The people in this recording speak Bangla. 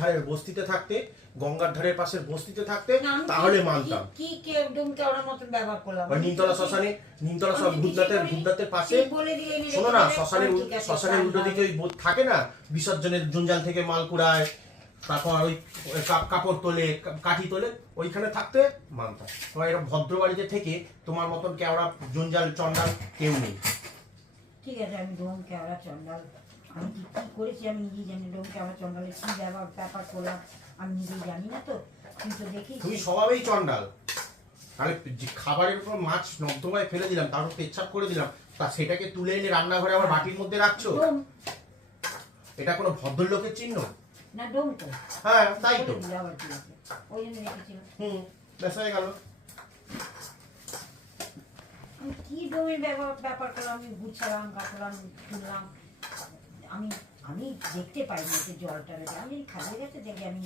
ধারের বস্তিতে থাকতে, গঙ্গার ধারের পাশের বস্তিতে থাকতে তাহলে মানতাম। কি কে একদম কেওড়ার মতন ব্যবহার করলাম? ওই নিমতলা শ্মশানে, নিমতলা সব ভূতনাথের পাশে, শোনো না, শ্মশানের উল্টো দিকে ওই থাকে না, বিসর্জনের জঞ্জাল থেকে মাল কুড়ায়, তারপর ওই কাপড় তোলে, কাঠি তোলে, ওইখানে থাকতে মানতাম। তোমার এরকম ভদ্র বাড়িতে থেকে তোমার মতন কেওড়া জঞ্জাল চন্ডাল কেউ নেই। ঠিক আছে, আমি ডোম কেওড়া চন্ডাল আমি কি কি করেছি আমি নিজেই জানি। ডোম কেওড়া চন্ডালের কি ব্যাপার করলাম আমি নিজেই জানি না। তো কিন্তু দেখি তুমি স্বভাবেই চন্ডাল। তাহলে খাবারের উপর মাছ নর্দমায় ফেলে দিলাম, তারপর পেচ্ছাপ করে দিলাম, তা সেটাকে তুলে এনে রান্নাঘরে আমার বাটির মধ্যে রাখছো? এটা কোনো ভদ্রলোকের চিহ্ন না? ডোম তো, হ্যাঁ তাই তো, আবার কি আছে, ওই জন্য রেখেছিলাম। ব্যাস হয়ে গেল। আমি কি ডোমের ব্যাপার করলাম? আমি গুছালাম, কাটলাম, তুললাম। আমি দেখতে পাই না যে জলটা রয়েছে। আমি খালিয়ে গেছে দেখে আমি